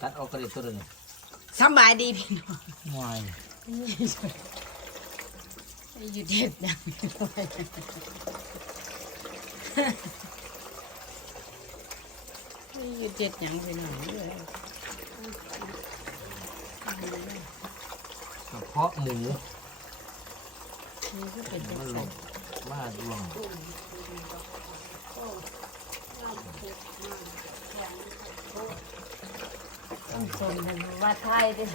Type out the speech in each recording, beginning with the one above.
ตัดออกก็ได้ตัวนี้สำบายดีพี่น้องไม่อยู่เด็ดดังอยู่เด็ดหยังไปหน่อยเลยกระเพาะหมูนี่ก็เป็นจังมันลซั่งนมาดวง ต้องชมกันว่าไทยเด้อ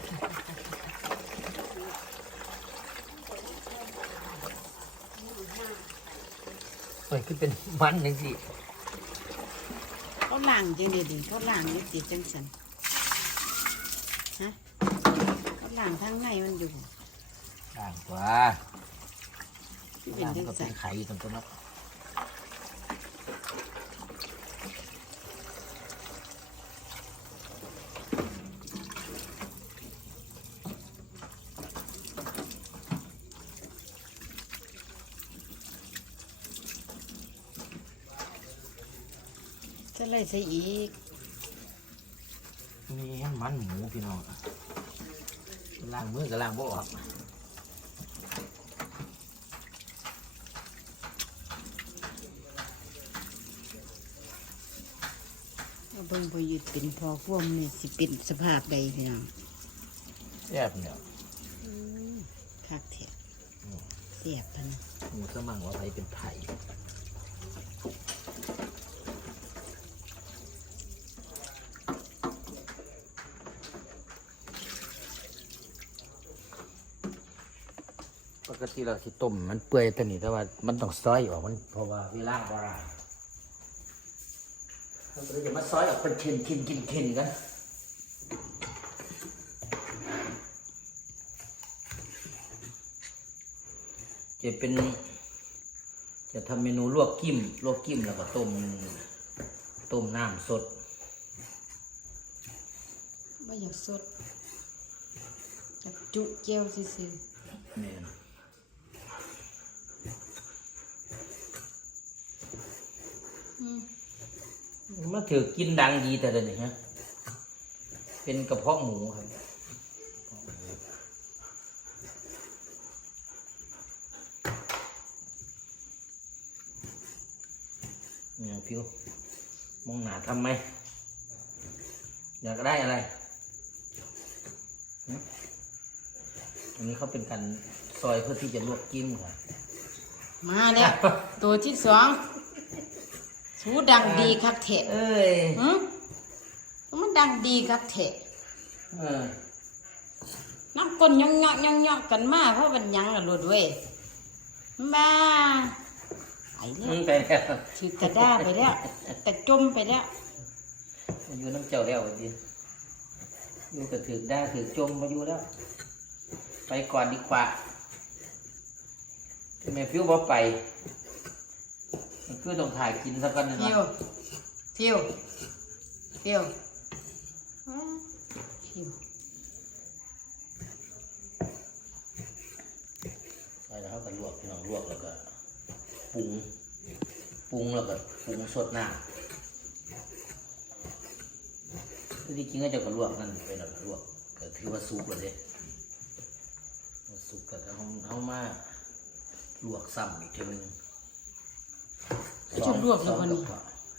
เปิดขึ้นเป็นมันหนึ่งสิเขาล้างจังเด็ดเขาล้างนี่ติดจังสันฮะเขาล้างทางในมันอยู่ด่างกว่าที่เป็นด่างจังก็สัเป็นนไข่อยู่ตรงตัวเนาะ ส่อีกนี่มันหมูพี่น้องล้างมือกับล้างบ่ออกเอาเบิ่งพอหยุดเป็นพอพ่วมนี่สิเป็นสภาพใดพี่น้องแซ่บเนี่ยคักเถอะเสียบพะนะหมูสมั่งว่าไปเป็นไผ่ กติเราสิต้มมันเปื่อยตัวนี้แต่ว่ามันต้องซอยออกมันเพราะว่าเวลาบ่ได้มันเลยจะมาซอยออกเป็นชิ้นชิ้นชิ้นชิ้นกันจะเป็น จะทำเมนูลวกกิ้มลวกกิ้มแล้วก็ต้มต้มน้ำสดไม่อยากสดอยากจุเจียวซื่อเนี่ย ๆอืม มาถือกินดังดีแต่เดี๋ยวนี้ฮะ เป็นกระเพาะหมูครับ เนี่ยพิวมองหนาทำไหมอยากได้อะไรหึอันนี้เขาเป็นการซอยเพื่อที่จะลวกกิ้มครับมาแล้วตัวที่สอง สูดังดีคักเถะเอ้ยหืมมันดังดีคักเถะเออน้ำก้นยองยองยองยองกันมาเพราะมันหยังอะหลุดเว้ยมาไปแล้มึวงไปแล้วถือกระด้าไปแล้ว แต่จมไปแล้วมาอยู่น้ำเจ้าแล้วดิอยู่กับถือได้ถือจมมาอยู่แล้ว ไปก่อนดีกว่าแม่ฟิวบอไป มันคือต้องถ่ายกินสักกันหนึ่งฟิวฟิวฟิวฟิวใช่แล้วเขาก็ลวกพี่น้องลวกแล้วก็ปรุงปรุงแล้วก็ปรุงสดน้ำคือที่จริงก็จะก็ลวกนั่นไปแล้วก็ลวกก็ถือว่าสุกแล้วเด้ว่าสุกแล้วก็เขาเขามาลวกซ้ำอีกทีหนึง ชุดลวกแล้ววันนี้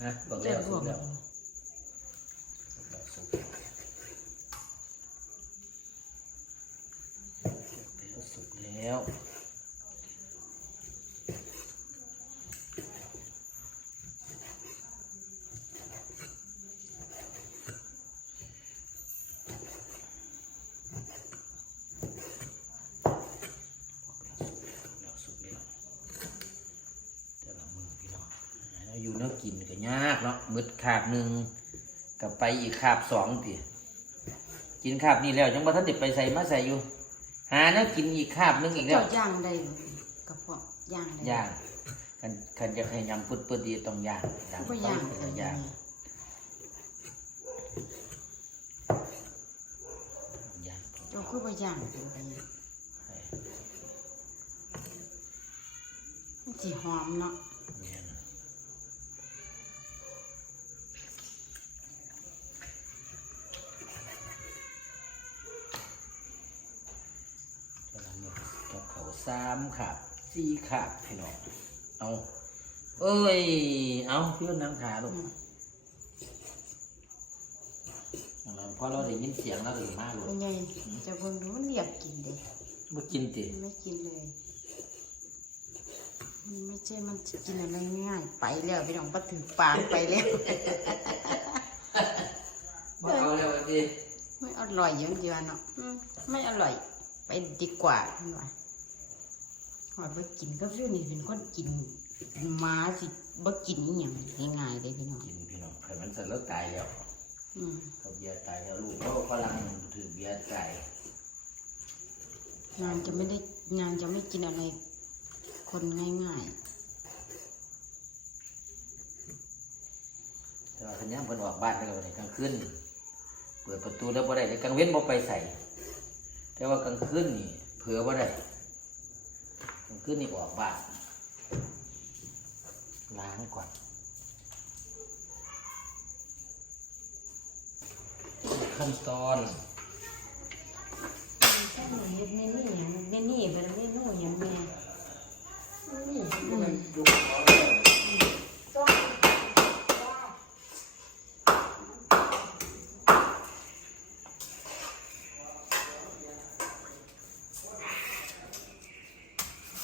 ฮะลวกเรีแล้ยวบรสุวกมแล้วสุกแล้ว สุกแล้วแต่ละมือพี่น้องแล้วอยู่เนื้อ กินก็ยากเนาะมืดขาบหนึ่งกับไปอีกขาบสองพี่กินขาบนี้แล้วยังบ่ทันได้ไปใส่มาใส่อยู่ หาเนื้อกินอีกขาบหนึงอีกแล้เจ้าวย่างได้บ่กระเพาะย่างได้ย่างคันคันจะให้ยำปุดปุดดีต้องย่างย่างก็ย่างไปก็ย่างย่างเจ้าคือบ่ย่างเป็นไปเนี่ยให้มันสิหอมเนาะเนี่ยนะ สามขาบสี่ขาบพี่น้องเอาเอ้ย เอาพี่ว่านั่งขาลูกเอาล่ะพอเราได้ยินเสียงแล้วเลยมากเลยเป็นไงจะเบิ่งดูมันเรียบกินเด้บ่กินติมันไม่กินเลยมันไม่ใช่มันจะกินอะไรง่ายไปแล้วพี่น้องปถือปากไปแล้วบ่เอาแล้วดิไม่อร่อยเยอะเดียวเนาะอืมไม่อร่อยไปดีกว่าพี่ว่า หอดไปกินก็เรื่องนี้เป็นคนกินหมาสิบ่กินอหย่างง่ายๆเลยพี่น้องกินพี่น้องใครมันเสร็จแล้วตายแล้วอืมเขาเบียร์ตายแล้วลูกเขากำลังถือเบียร์ตายงานจะไม่ได้งานจะไม่กินอะไร คนง่ายแต่ว่าสัญญาณเพิ่นออกบ้านไปแล้วนี่กลางคืนนี่เปิดประตูแล้วบ่ได้เลยกลางเว้นบ่ไปใส่แต่ว่ากลางคืนนี่เผื่อบ่ได้ กลางคืนนี่ออกบ้านล้างก่อนขั้นตอนๆแค่นี่เมนี่อย่างเมนี่เป็น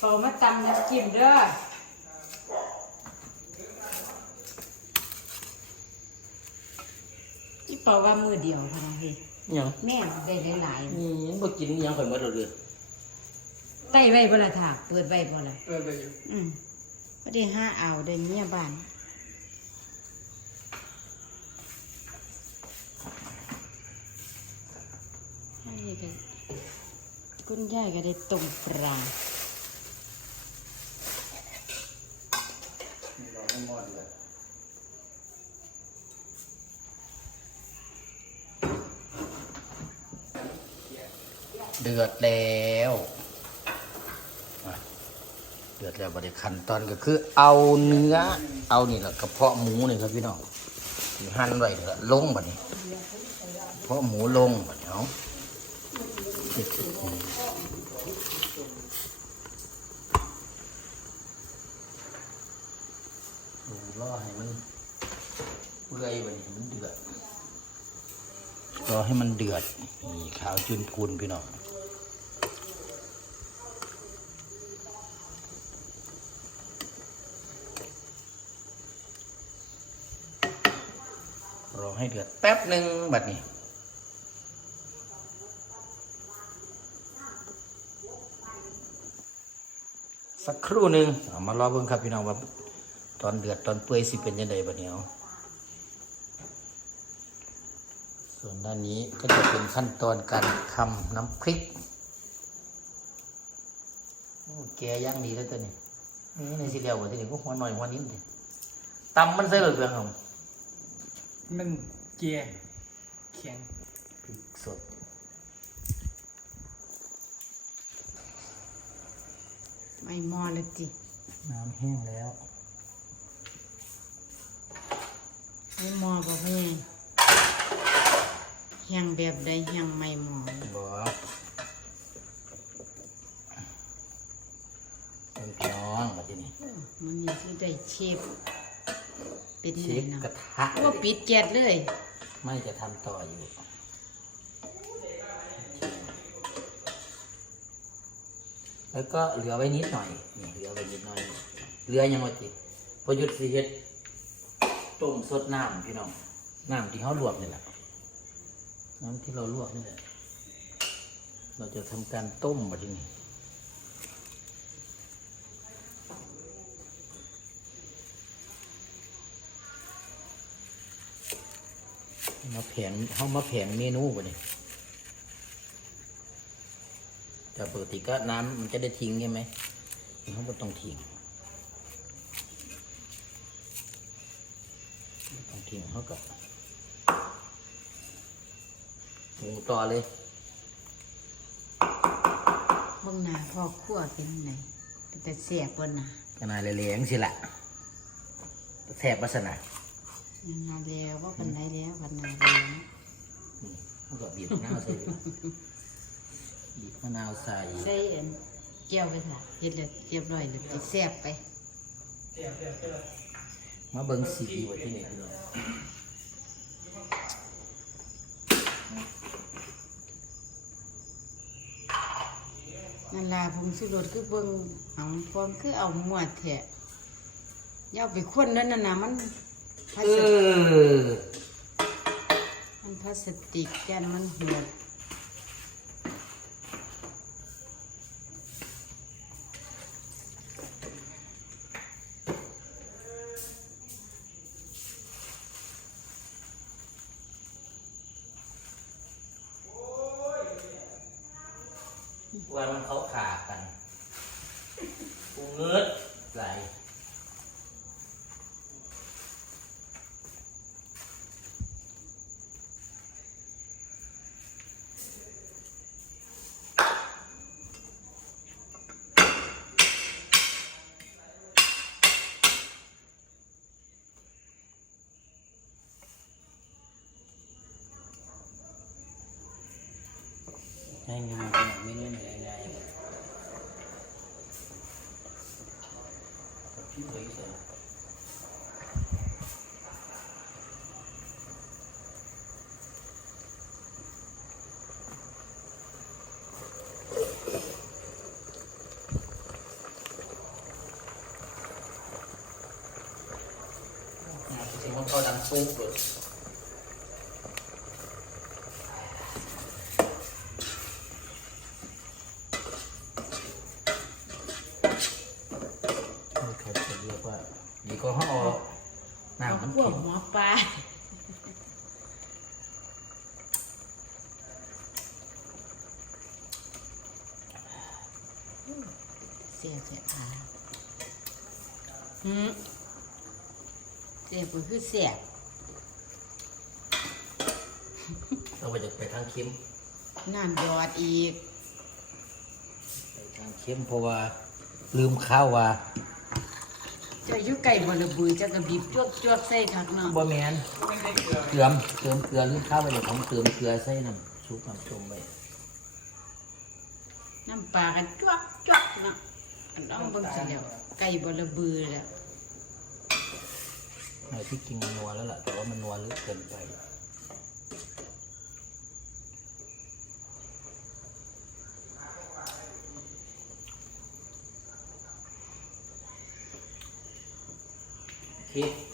เมนูอย่างแม่เปามาตำน้ำจิ้มเด้อที่เปาว่ามือเดียวพอนะพี่ยังแม่ได้หลายนี่บ่กินอิหยังข่อยหมดแล้วเด้อๆใต้ไว้บ่ละถากเปิดไว้บ่ละเออไปอยู่อืมก็ได้ห้าเอาได้เมียบ้านอันนี้ก็คุณยายก็ได้ต้มปลา รอให้หมดเลยเดือดแล้วเดือดแล้วบริขั้นตอนก็คือ เอาเนื้อ เอานี่แหละกระเพาะหมูนี่ครับพี่น้องหั่นไว้เถอะลงบัดนี้กระเพาะหมูลงบัดนี้เอาดูรอให้มันเปื่อยบัดนี้มันเดือดรอให้มันเดือดนี่ขาวจุนพูนพี่น้อง รอให้เดือดแป๊บหนึ่งบัดนี้สักครู่หนึ่งเอามารอเบิ่งครับพี่น้องว่าตอนเดือดตอนเปื่อยสิเป็นยังไงบัดนี้เอาส่วนด้านนี้ก็จะเป็นขั้นตอนการทำน้ำพริกแกย่างดีแล้วตัวนี้นี่ในสีเหลียวกว่าที่นี่ก็หัวหน่อยหัวนิ้มเลยวตำมันใส่เบิดเบืองครับ มันเกียร์แข็งพริกสดไม่มอเลยจิน้ำแห้งแล้วไม่มอบอกแม่แห้งแบบใดแห้งไม่มอบ่เป็นพี่น้องมาที่นี่มันนี่คือได้เชฟ เป็นเชไงฟเนาะกระทะว่าปิดแก๊สเลย ไม่จะทำต่ออยู่แล้วก็เหลือไว้นิดหน่อยนี่เหลือไว้นิดหน่อย เหลือยังไงจิพอหยุดสิเฮ็ดต้มสดน้ำพี่น้อง น้ำที่เขาลวกนี่แหละ น้ำที่เราลวกนี่แหละ เราจะทำการต้มมาที่นี่ มาแผงเขามาแผงเมนูบ่นี่แต่ปกติก็น้ำมันจะได้ทิ้งใช่ไหมเขาไม่ต้องทิ้งบ่ต้องทิ้งเขาก็หมูต่อเลยเบิ่งหน้าพ่อครัวเป็นไงเป็นแต่เสียบนหน้าขนาดเลี้ยงสิละแทบวัสนา ยังไงแล้วว่าปันไดแล้วปันไดแล้วเขาก็บีบมะนาวใส่บีบมะนาวใส่ใส่อันแก้วไปค่ะเฮ็ดแล้วเรียบร้อยแล้วสิแซ่บไปเสียบเสียบเสียบมาเบิ่งสีดีไว้ที่นี่พี่น้องนั่นล่ะผมสุรสคือเบิ่งหำฟอมคือเอาหมวดแท้อย่าเอาไปคนนั้นน่ะนะมัน พลาเอสติกอ มันพลาสติกแกนมันเหี่ยวว่ามันเขาขากันกูเงิดใส่ ให้เงินมาเป็นไม่เล่นอะไรได้กับพี่เผยเสร็จ เสียงของเขาดังปุ๊บเลยเขาจะเรีย กว่านี่ก็ห้องออกน้ำมันพวเค็กมหมอปลาเสียเสียอาหืมเสียก็คือเสียเราไปจะไปทางเค็มน้ำยอดอีก ไปทางเค็มเพราะว่าลืมข้าวว่า จะอยู่ไก่บระบือเจะกระบีบจวกจวกใส่ถักเนาะบ่แมนไม่ได้เกลือเติมเติมเกลือลืมข้าวไปเดี๋ยวผมเติมเกลือใส่น้ำซุปน้ำต้มไปน้ำปลากันจวกจวกเนาะอันต้องเบิ่งสิแล้วไก่บระบือแล้วไอ้ที่กินมันนัวแล้วล่ะแต่ว่ามันนัวลึกเกินไป hết